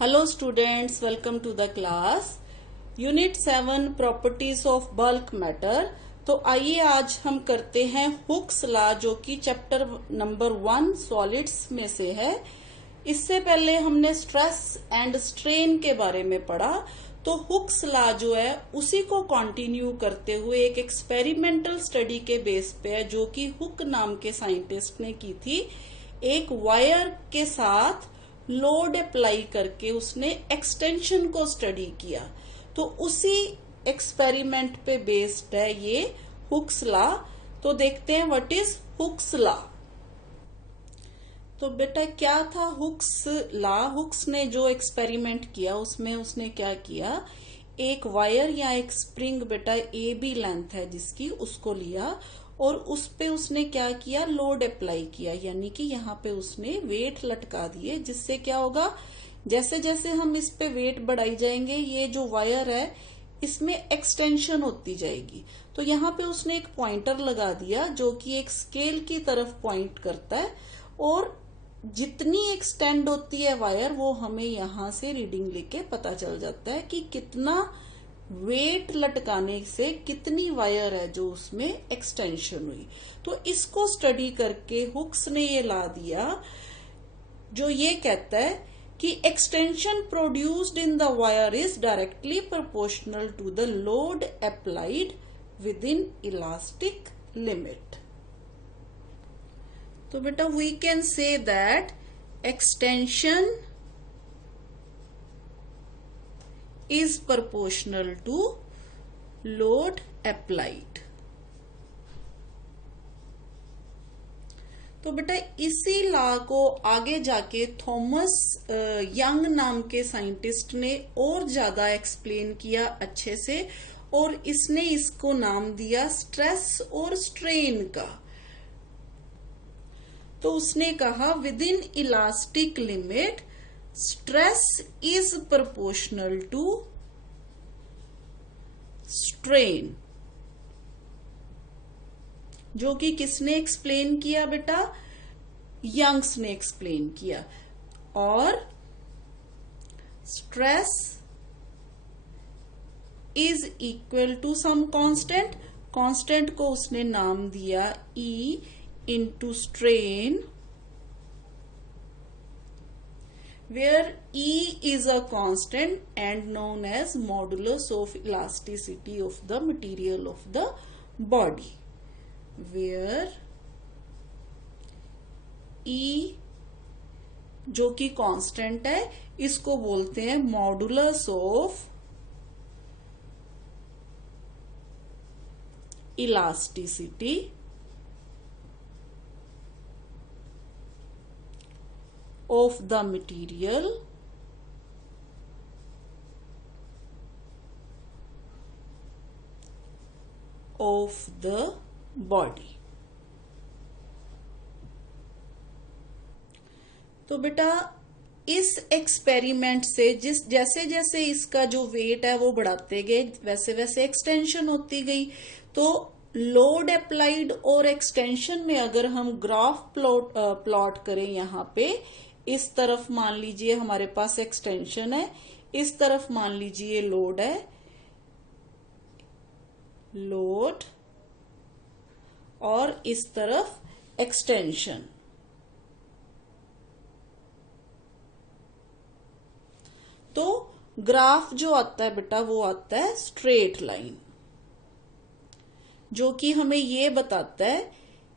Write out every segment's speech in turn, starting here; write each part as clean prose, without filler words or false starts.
Hello students, welcome to the class. Unit 7 properties of bulk matter. तो आइए आज हम करते हैं हुक्स लॉ, जो कि चैप्टर नंबर 1 सॉलिड्स में से है। इससे पहले हमने स्ट्रेस एंड स्ट्रेन के बारे में पढ़ा। तो हुक्स लॉ जो है उसी को कंटिन्यू करते हुए एक एक्सपेरिमेंटल स्टडी के बेस पे है, जो कि हुक नाम के साइंटिस्ट ने की थी। एक वायर के साथ लोड अप्लाई करके उसने एक्सटेंशन को स्टडी किया। तो उसी एक्सपेरिमेंट पे बेस्ड है ये हुक्स लॉ। तो देखते हैं व्हाट इज हुक्स लॉ। तो बेटा क्या था हुक्स लॉ? हुक्स ने जो एक्सपेरिमेंट किया उसमें उसने क्या किया, एक वायर या एक स्प्रिंग बेटा ए बी लेंथ है जिसकी, उसको लिया और उस पे उसने क्या किया, लोड अप्लाई किया। यानी कि यहाँ पे उसने वेट लटका दिए, जिससे क्या होगा, जैसे जैसे हम इस पे वेट बढ़ाई जाएंगे ये जो वायर है इसमें एक्सटेंशन होती जाएगी। तो यहाँ पे उसने एक पॉइंटर लगा दिया जो कि एक स्केल की तरफ पॉइंट करता है, और जितनी एक्सटेंड होती है वायर वो हमें यहाँ से रीडिंग लेके पता चल जाता है कि कितना वेट लटकाने से कितनी वायर है जो उसमें एक्सटेंशन हुई। तो इसको स्टडी करके हुक्स ने ये ला दिया जो ये कहता है कि extension produced in the wire is directly proportional to the load applied within elastic limit. तो बेटा we can say that extension is proportional to load applied। तो बेटा इसी लॉ को आगे जाके थॉमस यंग नाम के साइंटिस्ट ने और ज्यादा एक्सप्लेन किया अच्छे से, और इसने इसको नाम दिया स्ट्रेस और स्ट्रेन का। तो उसने कहा with in elastic limit stress is proportional to strain। जो कि किसने एक्सप्लेन किया बेटा, यंग्स ने एक्सप्लेन किया। और stress is equal to some constant, constant को उसने नाम दिया E into strain, where E is a constant and known as modulus of elasticity of the material of the body, where E जो कि constant है इसको बोलते हैं modulus of elasticity of the material of the body। तो बेटा इस experiment से जैसे जैसे इसका जो वेट है वो बढ़ाते गए वैसे वैसे एक्सटेंशन होती गई। तो लोड अप्लाइड और एक्सटेंशन में अगर हम ग्राफ प्लॉट करें, यहाँ पे इस तरफ मान लीजिए हमारे पास एक्सटेंशन है, इस तरफ मान लीजिए लोड है, लोड, और इस तरफ एक्सटेंशन। तो ग्राफ जो आता है बेटा वो आता है स्ट्रेट लाइन, जो कि हमें ये बताता है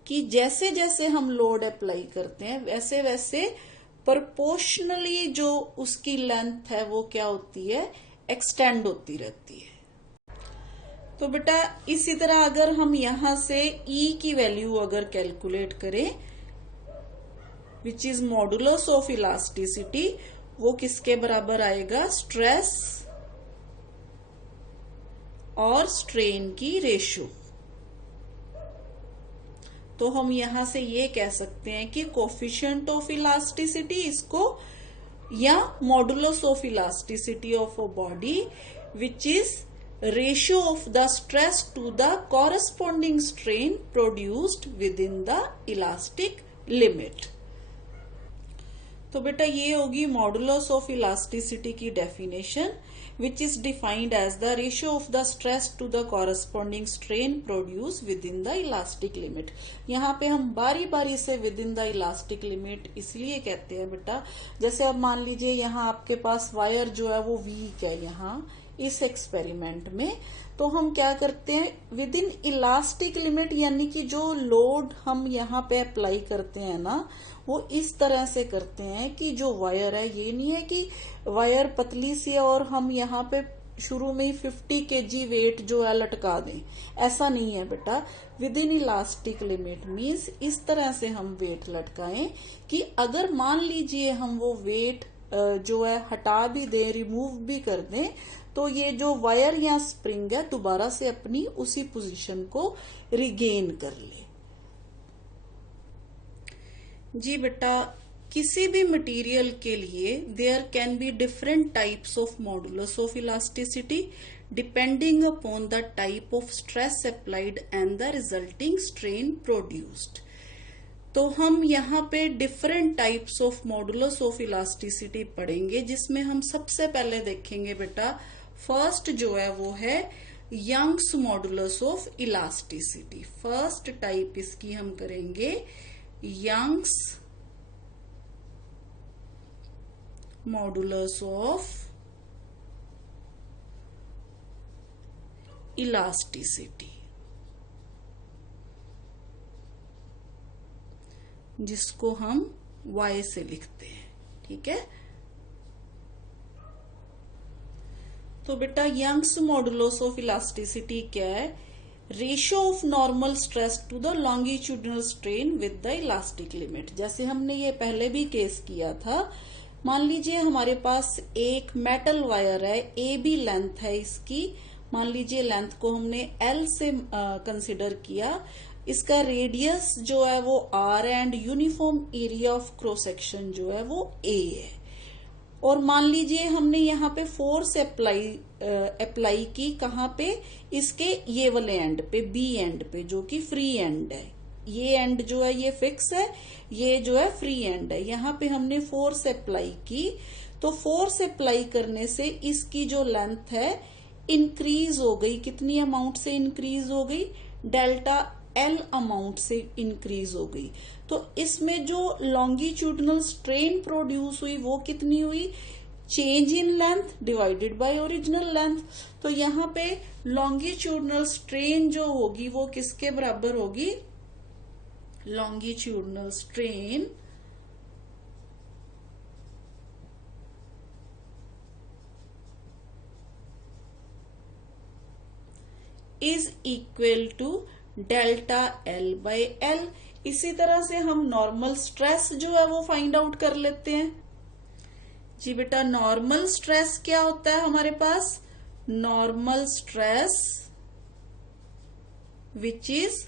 कि जैसे जैसे हम लोड अप्लाई करते हैं वैसे वैसे प्रोपोर्शनली जो उसकी लेंथ है वो क्या होती है, एक्सटेंड होती रहती है। तो बेटा इसी तरह अगर हम यहां से E की वैल्यू अगर कैलकुलेट करें, which is modulus of elasticity, वो किसके बराबर आएगा, स्ट्रेस और स्ट्रेन की रेशियो। तो हम यहां से ये कह सकते हैं कि कोफिशिएंट ऑफ इलास्टिसिटी इसको, या modulus of elasticity of a body which is ratio of the stress to the corresponding strain produced within the elastic limit. तो बेटा ये होगी मॉडुलस ऑफ इलास्टिसिटी की definition, which is defined as the ratio of the stress to the corresponding strain produce within the elastic limit. यहाँ पे हम बारी बारी से within the elastic limit इसलिए कहते हैं बेटा, जैसे अब मान लीजिए यहाँ आपके पास वायर जो है वो वीक है यहाँ इस एक्सपेरिमेंट में, तो हम क्या करते हैं विद इन इलास्टिक लिमिट, यानी कि जो लोड हम यहाँ पे अप्लाई करते हैं ना वो इस तरह से करते हैं कि जो वायर है, ये नहीं है कि वायर पतली सी है और हम यहाँ पे शुरू में ही 50 kg वेट जो है लटका दें, ऐसा नहीं है बेटा। With in elastic limit means इस तरह से हम वेट लटकाएं कि अगर मान लीजिए हम वो वेट जो है हटा भी दें, रिमूव भी कर दें, तो ये जो वायर या स्प्रिंग है दोबारा से अपनी उसी पोजीशन को रिगेन कर ले। जी बेटा, किसी भी मटेरियल के लिए there can be different types of modulus of elasticity depending upon the type of stress applied and the resulting strain produced. तो हम यहाँ पे different types of modulus of elasticity पढ़ेंगे, जिसमें हम सबसे पहले देखेंगे बेटा फर्स्ट जो है वो है Young's modulus of elasticity. First type इसकी हम करेंगे यंग्स मॉडुलस ऑफ इलास्टिसिटी, जिसको हम Y से लिखते हैं, ठीक है। तो बेटा यंग्स मॉडुलस ऑफ इलास्टिसिटी क्या है? Ratio of normal stress to the longitudinal strain with the elastic limit. जैसे हमने ये पहले भी केस किया था, मान लीजिए हमारे पास एक मेटल वायर है, ए बी लेंथ है इसकी, मान लीजिए लेंथ को हमने L से कंसिडर किया, इसका रेडियस जो है वो R and uniform area of cross section जो है वो A है। और मान लीजिए हमने यहाँ पे फोर्स अप्लाई की, कहाँ पे? इसके ये वाले एंड पे, बी एंड पे, जो कि फ्री एंड है। ये एंड जो है ये फिक्स है, ये जो है फ्री एंड है। यहाँ पे हमने फोर्स अप्लाई की, तो फोर्स अप्लाई करने से इसकी जो लेंथ है इंक्रीज हो गई। कितनी अमाउंट से इंक्रीज हो गई? डेल्टा L अमाउंट से इंक्रीज हो गई। तो इसमें जो लॉन्गिट्यूडनल स्ट्रेन प्रोड्यूस हुई वो कितनी हुई? Change in length divided by original length. तो यहाँ पे लॉन्गिट्यूडनल स्ट्रेन जो होगी वो किसके बराबर होगी? Longitudinal strain is equal to delta L by L। इसी तरह से हम नॉर्मल स्ट्रेस जो है वो फाइंड आउट कर लेते हैं। जी बेटा, नॉर्मल स्ट्रेस क्या होता है हमारे पास? Normal stress which is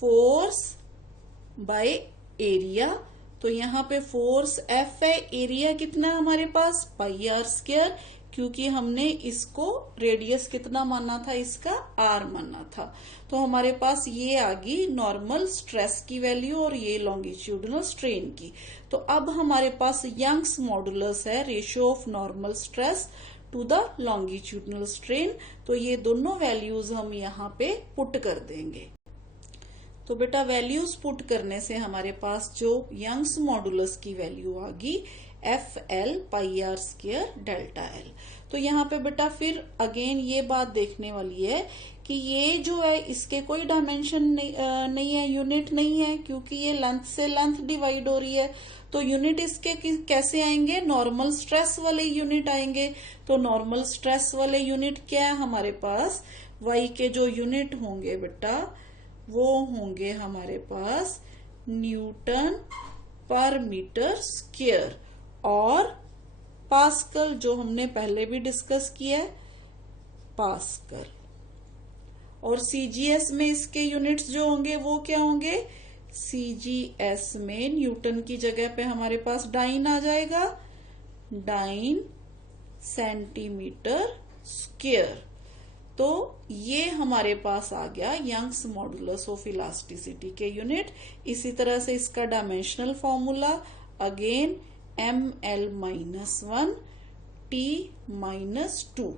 force by area. तो यहाँ पे फोर्स F है, एरिया कितना है हमारे पास? पाई आर स्क्वायर, क्योंकि हमने इसको रेडियस कितना माना था? इसका R माना था। तो हमारे पास ये आ गई नॉर्मल स्ट्रेस की वैल्यू और ये लॉन्गिट्यूडनल स्ट्रेन की। तो अब हमारे पास यंग्स मॉडुलस है, ratio of normal stress to the longitudinal strain. तो ये दोनों वैल्यूज हम यहाँ पे पुट कर देंगे। तो बेटा वैल्यूज पुट करने से हमारे पास जो यंग्स मॉडुलस की वैल्यू आ गई FL pi R square delta L। तो यहाँ पे बेटा फिर अगेन ये बात देखने वाली है कि ये जो है इसके कोई डायमेंशन नहीं है, यूनिट नहीं है, क्योंकि ये लेंथ से लेंथ डिवाइड हो रही है। तो यूनिट इसके कैसे आएंगे? नॉर्मल स्ट्रेस वाले यूनिट आएंगे। तो नॉर्मल स्ट्रेस वाले यूनिट क्या है हमारे पास? Y के जो यूनिट होंगे बेटा वो होंगे हमारे पास न्यूटन पर मीटर स्क्वायर, और पास्कल जो हमने पहले भी डिस्कस किया है, पास्कल। और सीजीएस में इसके यूनिट्स जो होंगे वो क्या होंगे? सीजीएस में न्यूटन की जगह पे हमारे पास डाइन आ जाएगा, डाइन सेंटीमीटर स्क्वायर। तो ये हमारे पास आ गया यंग्स मॉडुलस ऑफ इलास्टिसिटी के यूनिट। इसी तरह से इसका dimensional formula again ml-1 T-2।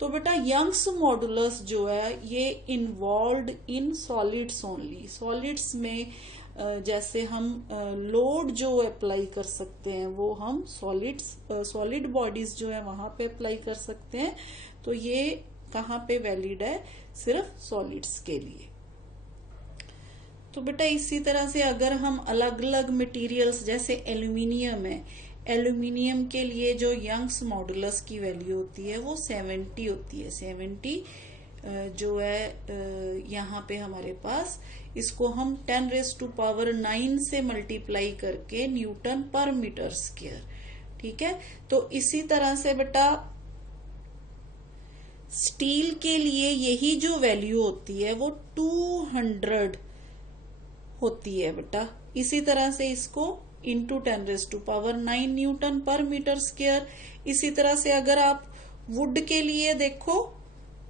तो बेटा यंग्स मॉडुलस जो है ये involve in solids only. Solids में जैसे हम लोड जो अप्लाई कर सकते हैं वो हम सॉलिड बॉडीज जो है वहां पे अप्लाई कर सकते हैं। तो ये कहाँ पे वैलिड है? सिर्फ सॉलिड्स के लिए। तो बेटा इसी तरह से अगर हम अलग अलग मटेरियल्स, जैसे एल्यूमिनियम है, एल्यूमिनियम के लिए जो यंग्स मॉडुलस की वैल्यू होती है वो 70 होती है। 70 जो है यहाँ पे हमारे पास, इसको हम 10⁻⁹ से मल्टीप्लाई करके न्यूटन पर मीटर स्क्वायर, ठीक है। तो इसी तरह से बेटा स्टील के लिए यही जो वैल्यू होती है वो 200 होती है बेटा। इसी तरह से इसको इंटू 10⁻⁹ न्यूटन पर मीटर स्क्वायर। इसी तरह से अगर आप वुड के लिए देखो,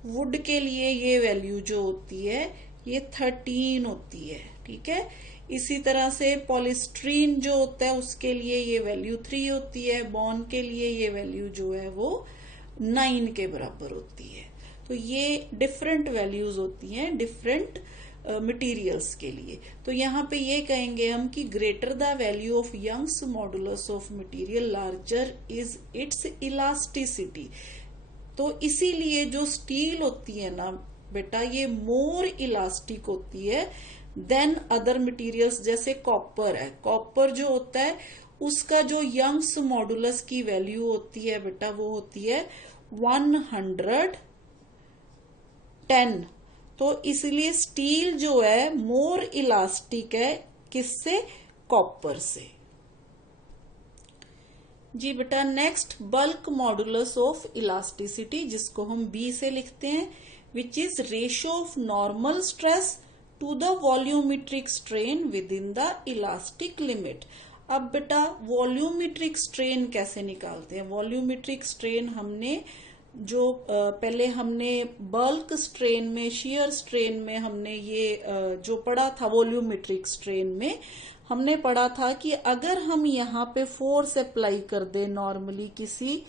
वुड के लिए ये वैल्यू जो होती है ये 13 होती है, ठीक है। इसी तरह से पॉलीस्ट्रीन जो होता है उसके लिए ये वैल्यू 3 होती है। बॉन के लिए ये वैल्यू जो है वो 9 के बराबर होती है। तो ये डिफरेंट वैल्यूज होती हैं डिफरेंट मटेरियल्स के लिए। तो यहाँ पे ये कहेंगे हम कि greater the value of Young's modulus of material larger is its elasticity. तो इसीलिए जो स्टील होती है ना बेटा ये मोर इलास्टिक होती है देन अदर मटेरियल्स। जैसे कॉपर है, कॉपर जो होता है उसका जो यंग्स मॉडुलस की वैल्यू होती है बेटा वो होती है 110। तो इसलिए स्टील जो है मोर इलास्टिक है, किससे? कॉपर से। जी बेटा next bulk modulus of elasticity, जिसको हम बी से लिखते हैं, which is ratio of normal stress to the volumetric strain within the elastic limit. अब बेटा वॉल्यूमेट्रिक स्ट्रेन कैसे निकालते हैं? वॉल्यूमेट्रिक स्ट्रेन हमने जो पहले हमने बल्क स्ट्रेन में, शियर स्ट्रेन में हमने ये जो पढ़ा था, वॉल्यूमेट्रिक स्ट्रेन में हमने पढ़ा था कि अगर हम यहाँ पे फोर्स अप्लाई कर दे नॉर्मली किसी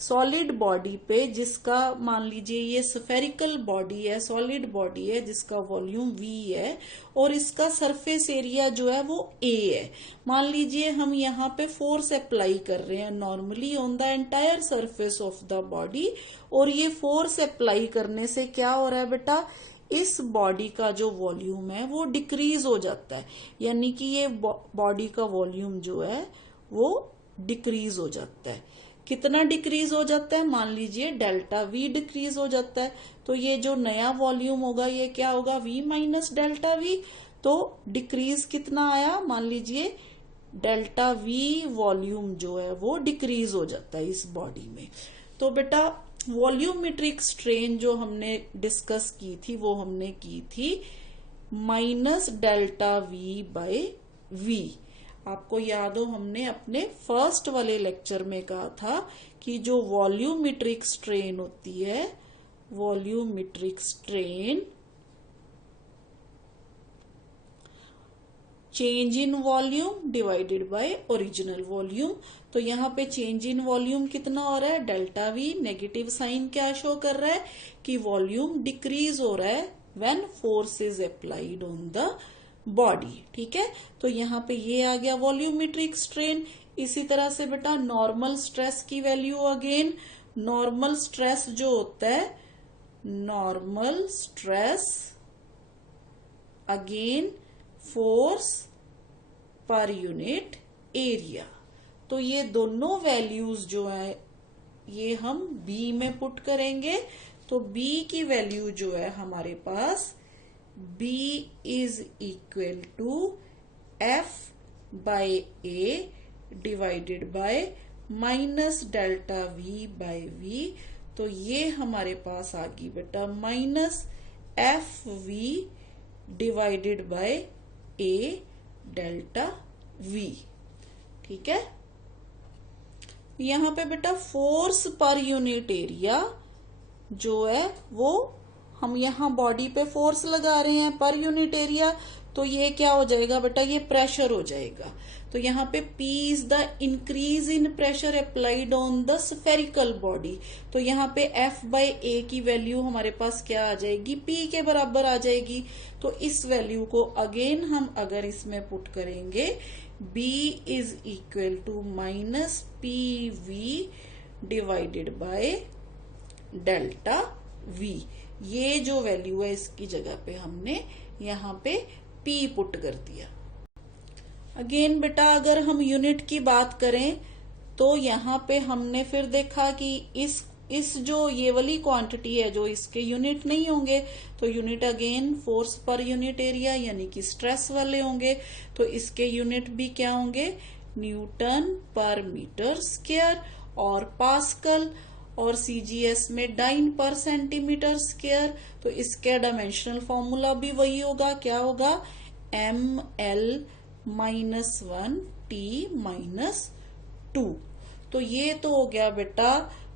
सॉलिड बॉडी पे, जिसका मान लीजिए ये स्फेरिकल बॉडी है, सॉलिड बॉडी है जिसका वॉल्यूम V है और इसका सरफेस एरिया जो है वो A है। मान लीजिए हम यहाँ पे फोर्स अप्लाई कर रहे हैं normally on the entire surface of the body, और ये फोर्स अप्लाई करने से क्या हो रहा है बेटा? इस बॉडी का जो वॉल्यूम है वो डिक्रीज हो जाता है, यानी कि ये बॉडी का वॉल्यूम जो है वो डिक्रीज हो जाता है। कितना डिक्रीज हो जाता है? मान लीजिए ΔV डिक्रीज हो जाता है। तो ये जो नया वॉल्यूम होगा ये क्या होगा? V minus ΔV। तो डिक्रीज कितना आया? मान लीजिए ΔV वॉल्यूम जो है वो डिक्रीज हो जाता है इस बॉडी में। तो बेटा वॉल्यूमेट्रिक स्ट्रेन जो हमने डिस्कस की थी वो हमने की थी माइनस ΔV/V। आपको याद हो हमने अपने फर्स्ट वाले लेक्चर में कहा था कि जो वॉल्यूमेट्रिक स्ट्रेन होती है, volumetric strain change in volume divided by original volume. तो यहाँ पे चेंज इन वॉल्यूम कितना हो रहा है? ΔV। नेगेटिव साइन क्या शो कर रहा है? कि वॉल्यूम डिक्रीज हो रहा है when force is applied on the body, ठीक है। तो यहाँ पे ये आ गया वॉल्यूमेट्रिक स्ट्रेन। इसी तरह से बेटा नॉर्मल स्ट्रेस की वैल्यू अगेन, नॉर्मल स्ट्रेस जो होता है, normal stress again force per unit area. तो ये दोनों वैल्यूज जो है ये हम बी में पुट करेंगे। तो बी की वैल्यू जो है हमारे पास B is equal to F/A divided by minus ΔV/V। तो ये हमारे पास आ गई बेटा minus FV divided by A ΔV, ठीक है। यहाँ पे बेटा फोर्स पर यूनिट एरिया जो है वो हम यहाँ बॉडी पे फोर्स लगा रहे हैं पर यूनिट एरिया, तो ये क्या हो जाएगा बेटा, ये प्रेशर हो जाएगा। तो यहाँ पे P is the increase in pressure applied on the spherical body. तो यहाँ पे F बाय A की वैल्यू हमारे पास क्या आ जाएगी, P के बराबर आ जाएगी। तो इस वैल्यू को अगेन हम अगर इसमें पुट करेंगे, B is equal to minus PV divided by delta V। ये जो वैल्यू है इसकी जगह पे हमने यहाँ पे P पुट कर दिया। अगेन बेटा अगर हम यूनिट की बात करें तो यहाँ पे हमने फिर देखा कि इस जो ये वाली क्वांटिटी है जो इसके यूनिट नहीं होंगे, तो unit again force per unit area यानी कि स्ट्रेस वाले होंगे। तो इसके यूनिट भी क्या होंगे, न्यूटन पर मीटर स्क्वायर और पास्कल, और CGS में डाइन पर सेंटीमीटर स्क्वायर। तो इसका डायमेंशनल फॉर्मूला भी वही होगा, क्या होगा, ML -1 T -2। तो ये तो हो गया बेटा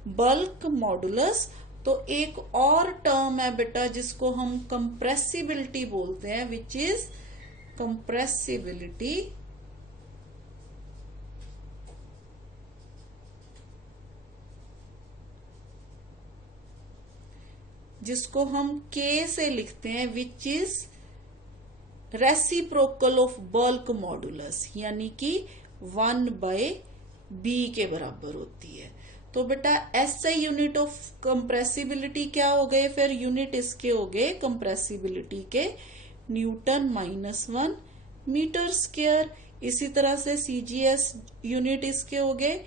बल्क मॉडुलस। तो एक और टर्म है बेटा जिसको हम कंप्रेसिबिलिटी बोलते हैं, विच इज कंप्रेसिबिलिटी, जिसको हम K से लिखते हैं, which is reciprocal of bulk modulus, यानी कि 1/B के बराबर होती है। तो बेटा SI यूनिट ऑफ कंप्रेसिबिलिटी क्या हो गए, फिर यूनिट इसके हो गए कंप्रेसिबिलिटी के न्यूटन -1 मीटर स्क्वायर। इसी तरह से CGS यूनिट इसके हो गए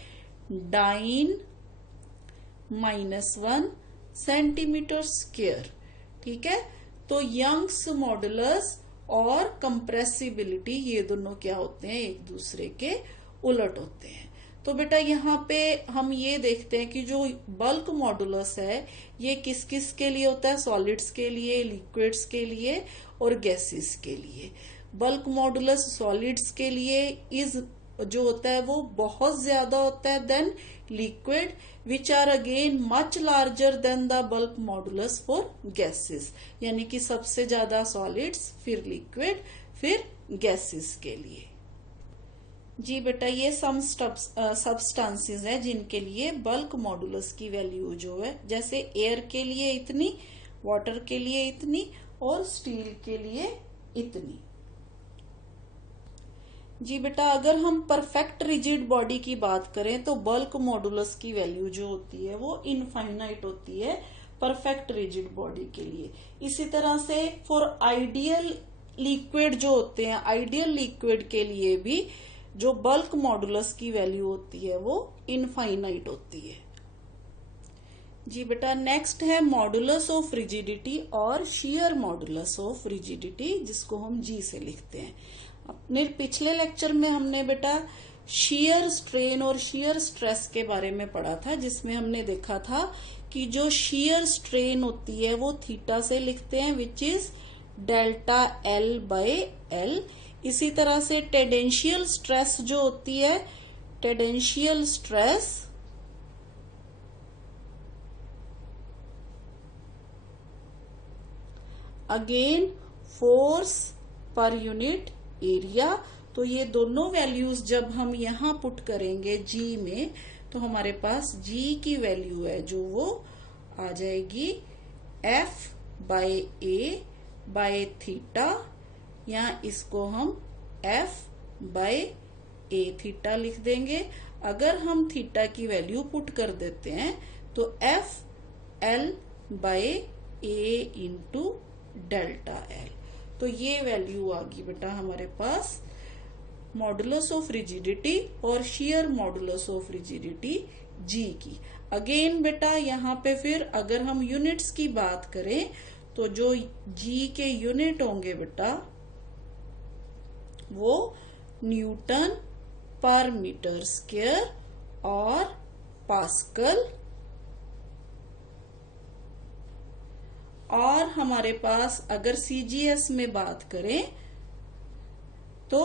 डाइन -1 सेंटीमीटर स्क्वायर। ठीक है, तो यंग्स मॉडुलस और कंप्रेसिबिलिटी ये दोनों क्या होते हैं, एक दूसरे के उलट होते हैं। तो बेटा यहाँ पे हम ये देखते हैं कि जो बल्क मॉडुलस है ये किस किस के लिए होता है, सॉलिड्स के लिए, लिक्विड्स के लिए और गैसेस के लिए। बल्क मॉडुलस सॉलिड्स के लिए इज जो होता है वो बहुत ज्यादा होता है than liquid, which are again much larger than the bulk modulus for gases, यानी कि सबसे ज्यादा सॉलिड्स, फिर लिक्विड, फिर गैसेस के लिए। जी बेटा ये सम सब्सटेंसेस है जिनके लिए बल्क मॉडुलस की वैल्यू जो है, जैसे एयर के लिए इतनी, वाटर के लिए इतनी और स्टील के लिए इतनी। जी बेटा अगर हम परफेक्ट रिजिड बॉडी की बात करें तो बल्क मॉडुलस की वैल्यू जो होती है वो इनफाइनाइट होती है परफेक्ट रिजिड बॉडी के लिए। इसी तरह से फॉर आइडियल लिक्विड जो होते हैं, आइडियल लिक्विड के लिए भी जो बल्क मॉडुलस की वैल्यू होती है वो इनफाइनाइट होती है। जी बेटा नेक्स्ट है मॉडुलस ऑफ रिजिडिटी और शियर मॉडुलस ऑफ रिजिडिटी, जिसको हम G से लिखते हैं। अपने पिछले लेक्चर में हमने बेटा शियर स्ट्रेन और शियर स्ट्रेस के बारे में पढ़ा था, जिसमें हमने देखा था कि जो शियर स्ट्रेन होती है वो थीटा से लिखते हैं, विच इज डेल्टा L/L। इसी तरह से टेंडेंशियल स्ट्रेस जो होती है, tangential stress again force per unit area. तो ये दोनों वैल्यूज जब हम यहां पुट करेंगे G में, तो हमारे पास G की वैल्यू है जो वो आ जाएगी F/A/थीटा, या इसको हम F/A थीटा लिख देंगे। अगर हम थीटा की वैल्यू पुट कर देते हैं तो FL/A इंटू डेल्टा L। तो ये वैल्यू आ गई बेटा हमारे पास मॉडुलस ऑफ रिजिडिटी और shear modulus of rigidity G की। अगेन बेटा यहाँ पे फिर अगर हम यूनिट्स की बात करें तो जो G के यूनिट होंगे बेटा वो न्यूटन पर मीटर स्क्वायर और पास्कल, और हमारे पास अगर CGS में बात करें तो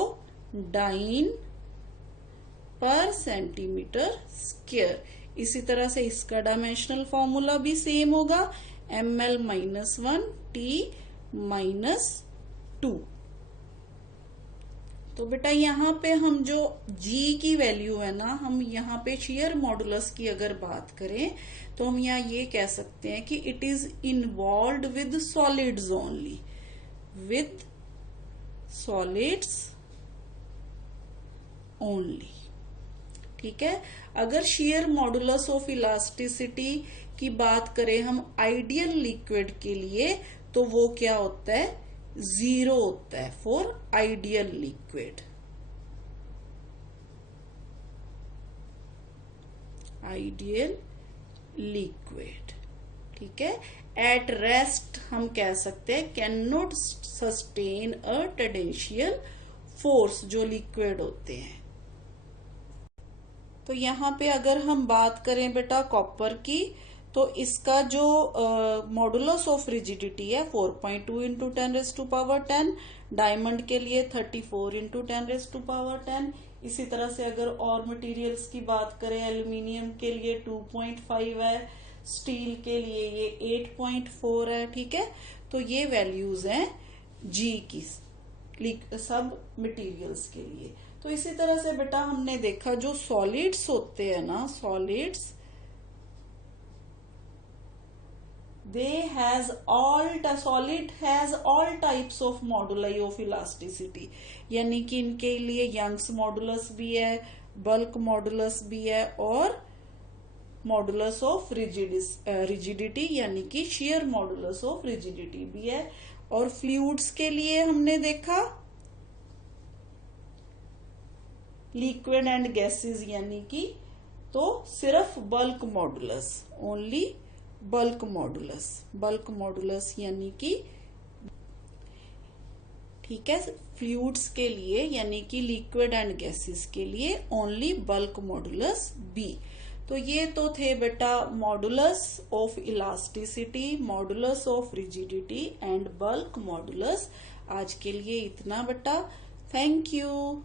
डाइन पर सेंटीमीटर स्क्वायर। इसी तरह से इसका डायमेंशनल फॉर्मूला भी सेम होगा, ML -1 T -2। तो बेटा यहाँ पे हम जो G की वैल्यू है ना, हम यहाँ पे shear मॉडुलस की अगर बात करें तो हम यहाँ ये कह सकते हैं कि it is involve with solids only, with solids only. ठीक है। अगर shear मॉडुलस ऑफ इलास्टिसिटी की बात करें हम आइडियल लिक्विड के लिए, तो वो क्या होता है, 0 होता है for ideal liquid. Ideal liquid. ठीक है। एट रेस्ट हम कह सकते हैं can not sustain a tangential force, जो लिक्विड होते हैं। तो यहाँ पे अगर हम बात करें बेटा कॉपर की, तो इसका जो मॉडुलस ऑफ रिजिडिटी है 4.2 इंटू 10⁻10, डायमंड के लिए 34 इंटू 10⁻10। इसी तरह से अगर और मटेरियल्स की बात करें, एल्यूमिनियम के लिए 2.5 है, स्टील के लिए ये 8.4 है। ठीक है। तो ये वैल्यूज हैं जी की सब मटेरियल्स के लिए। तो इसी तरह से बेटा हमने देखा जो सॉलिड्स होते हैं ना, solids solid has all types of moduli of elasticity, यानी कि इनके लिए यंग्स मॉडुलस भी है, बल्क मॉडुलस भी है, और मॉडुलस ऑफ रिजिडिटी यानी कि shear मॉडुलस ऑफ रिजिडिटी भी है। और फ्लूइड्स के लिए हमने देखा लिक्विड एंड गैसेस यानी कि, तो सिर्फ bulk modulus, only bulk modulus यानी कि, ठीक है, फ्लूइड्स के लिए यानी कि लिक्विड एंड गैसेस के लिए ओनली बल्क मॉडुलस बी। तो ये तो थे बेटा modulus of elasticity, modulus of rigidity and bulk modulus. आज के लिए इतना बेटा, थैंक यू।